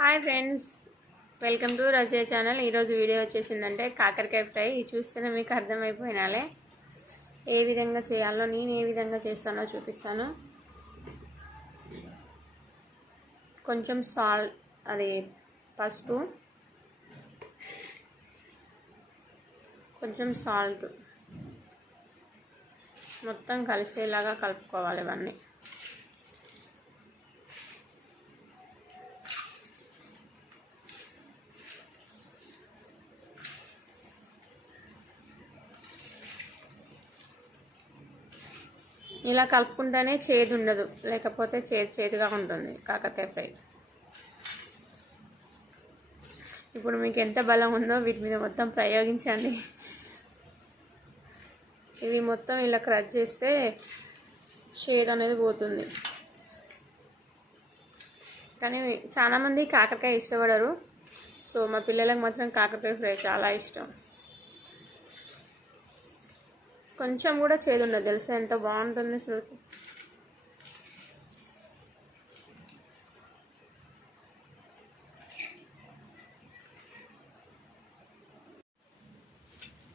Hi friends, welcome to Razia channel. ఈరోజు video వచ్చేసిందంటే కాకరకాయ fry. చూస్తేనే మీకు అర్థమైపోయినాలే ఏ విధంగా చేయాలో, నేను ఏ విధంగా చేస్తానో చూపిస్తాను. కొంచెం సాల్ట్, అది పసుపు, కొంచెం సాల్ట్ మొత్తం కలిసేలాగా కలుపుకోవాలి ఇవన్నీ. ఇలా కలుపుకుంటేనే చేదు ఉండదు, లేకపోతే చేదుగా ఉంటుంది కాకరకాయ ఫ్రై. ఇప్పుడు మీకు ఎంత బలం ఉందో వీటి మీద మొత్తం ప్రయోగించండి. ఇవి మొత్తం ఇలా క్రష్ చేస్తే చేదు అనేది పోతుంది. కానీ చాలామంది కాకరకాయ ఇష్టపడరు. సో మా పిల్లలకు మాత్రం కాకరకాయ ఫ్రై చాలా ఇష్టం. కొంచెం కూడా చేదు ఉండదు, తెలుసా ఎంత బాగుంటుంది అసలు.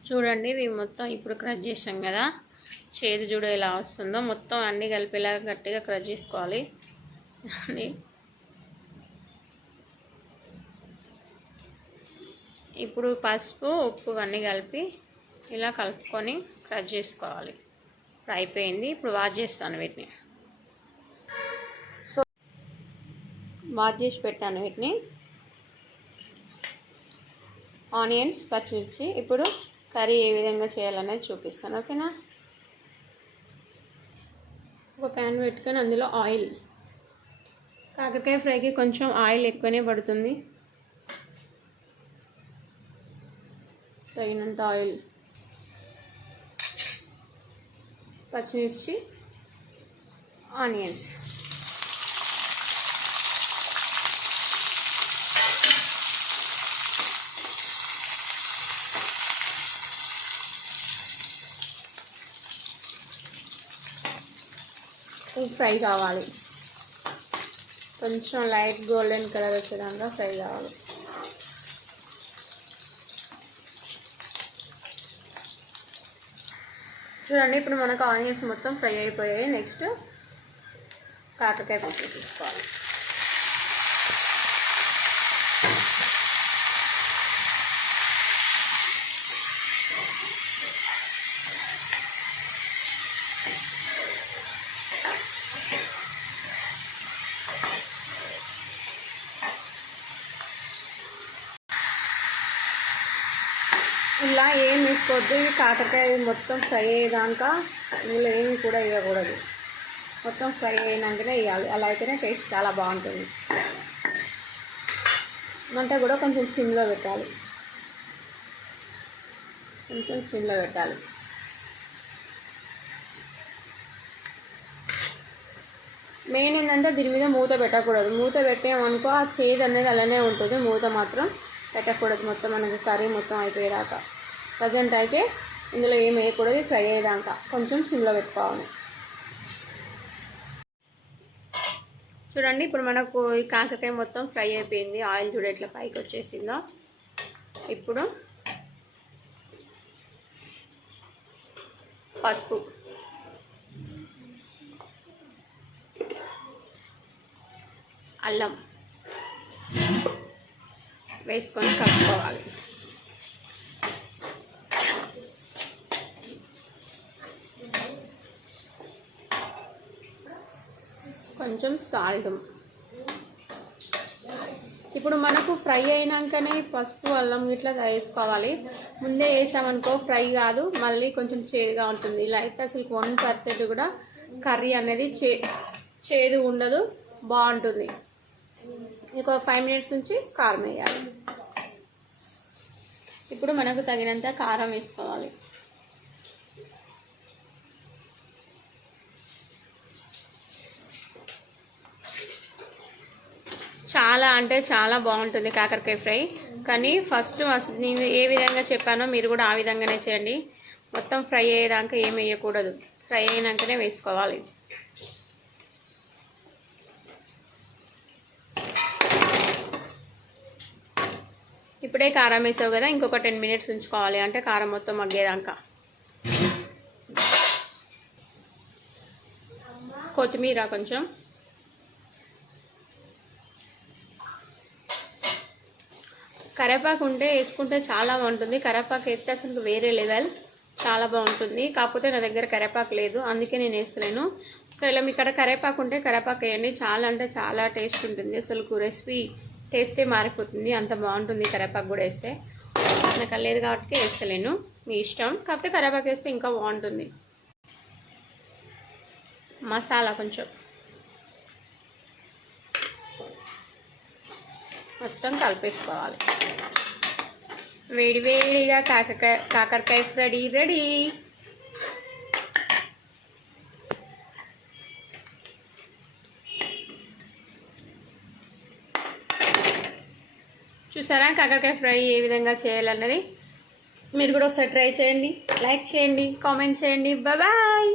చూడండి, ఇవి మొత్తం ఇప్పుడు క్రష్ చేసాం కదా, చేదు చూడ ఎలా వస్తుందో. మొత్తం అన్నీ కలిపేలా గట్టిగా క్రష్ చేసుకోవాలి. ఇప్పుడు పసుపు, ఉప్పు అన్నీ కలిపి ఇలా కలుపుకొని క్రష్ చేసుకోవాలి. అయిపోయింది. ఇప్పుడు వాష్ చేస్తాను వీటిని. సో వాష్ చేసి పెట్టాను వీటిని. ఆనియన్స్, పచ్చిమిర్చి. ఇప్పుడు కర్రీ ఏ విధంగా చేయాలనేది చూపిస్తాను, ఓకేనా. ఒక ప్యాన్ పెట్టుకొని అందులో ఆయిల్. కాకరకాయ ఫ్రైకి కొంచెం ఆయిల్ ఎక్కువనే పడుతుంది, తగినంత ఆయిల్. పచ్చిమిర్చి, ఆనియన్స్. ఫ్రై కావాలి, కొంచెం లైట్ గోల్డెన్ కలర్ వచ్చేదాకా ఫ్రై కావాలి. చూడండి, ఇప్పుడు మనకు ఆనియన్స్ మొత్తం ఫ్రై అయిపోయాయి. నెక్స్ట్ కాకరకాయ పీసెస్ తీసుకోవాలి. ఇలా ఏం వేసుకోవద్దు. ఇవి కాకరకాయ మొత్తం ఫ్రై అయ్యేదాకా ఇందులో ఏమి కూడా వేయకూడదు. మొత్తం ఫ్రై అయినాకనే వేయాలి. అలా అయితేనే టేస్ట్ చాలా బాగుంటుంది. మంట కూడా కొంచెం సిమ్లో పెట్టాలి, కొంచెం సిమ్లో పెట్టాలి. మెయిన్ ఏంటంటే దీని మీద మూత పెట్టకూడదు. మూత పెట్టామనుకో ఆ చేదు అనేది అలానే ఉంటుంది. మూత మాత్రం పెట్టకూడదు. మొత్తం మనకి కర్రీ మొత్తం అయిపోయేదాకా. ప్రజెంట్ అయితే ఇందులో ఏం వేయకూడదు. ఫ్రై అయ్యేదాకా కొంచెం సిమ్లో పెట్టుకోవాలి. చూడండి, ఇప్పుడు మనకు ఈ కాకరకాయ మొత్తం ఫ్రై అయిపోయింది. ఆయిల్ చూడ ఎట్లా పైకి వచ్చేసిందో. ఇప్పుడు పసుపు, అల్లం వేసుకొని కలుపుకోవాలి. కొంచెం సాల్ట్. ఇప్పుడు మనకు ఫ్రై అయినాకనే పసుపు, అల్లం ఇట్లా వేసుకోవాలి. ముందే వేసామనుకో ఫ్రై కాదు, మళ్ళీ కొంచెం చేదుగా ఉంటుంది. ఇలా అయితే అసలు 1% కూడా కర్రీ అనేది చేదు ఉండదు, బాగుంటుంది. ఇంకో 5 మినిట్స్ నుంచి కారం వేయాలి. ఇప్పుడు మనకు తగినంత కారం వేసుకోవాలి. చాలా అంటే చాలా బాగుంటుంది కాకరకాయ ఫ్రై. కానీ ఫస్ట్ నేను ఏ విధంగా చెప్పానో మీరు కూడా ఆ విధంగానే చేయండి. మొత్తం ఫ్రై అయ్యేదాకా ఏం వేయకూడదు, ఫ్రై అయినాకనే వేసుకోవాలి. ఇప్పుడే కారం వేసావు కదా, ఇంకొక 10 మినిట్స్ ఉంచుకోవాలి, అంటే కారం మొత్తం మగ్గేదాకా. కొత్తిమీర కొంచెం, కరివేపాకు ఉంటే వేసుకుంటే చాలా బాగుంటుంది. కరివేపాకు వేస్తే అసలు వేరే లెవెల్, చాలా బాగుంటుంది. కాకపోతే నా దగ్గర కరివేపాకు లేదు, అందుకే నేను వేస్తలేను. ఒకవేళ మీ ఇక్కడ కరివేపాకు ఉంటే కరివేపాకు వేయండి, చాలా అంటే చాలా టేస్ట్ ఉంటుంది. అసలు రెసిపీ టేస్టే మారిపోతుంది, అంత బాగుంటుంది కరివేపాకు కూడా వేస్తే. నాకు లేదు కాబట్టి వేస్తలేను, మీ ఇష్టం. కాకపోతే కరివేపాకు వేస్తే ఇంకా బాగుంటుంది. మసాలా కొంచెం మొత్తం కలిపేసుకోవాలి. వేడివేడిగా కాకరకాయ ఫ్రై రెడీ. చూసారా కాకరకాయ ఫ్రై ఏ విధంగా చేయాలన్నది? మీరు కూడా ఒకసారి ట్రై చేయండి, లైక్ చేయండి, కామెంట్ చేయండి. బాయ్.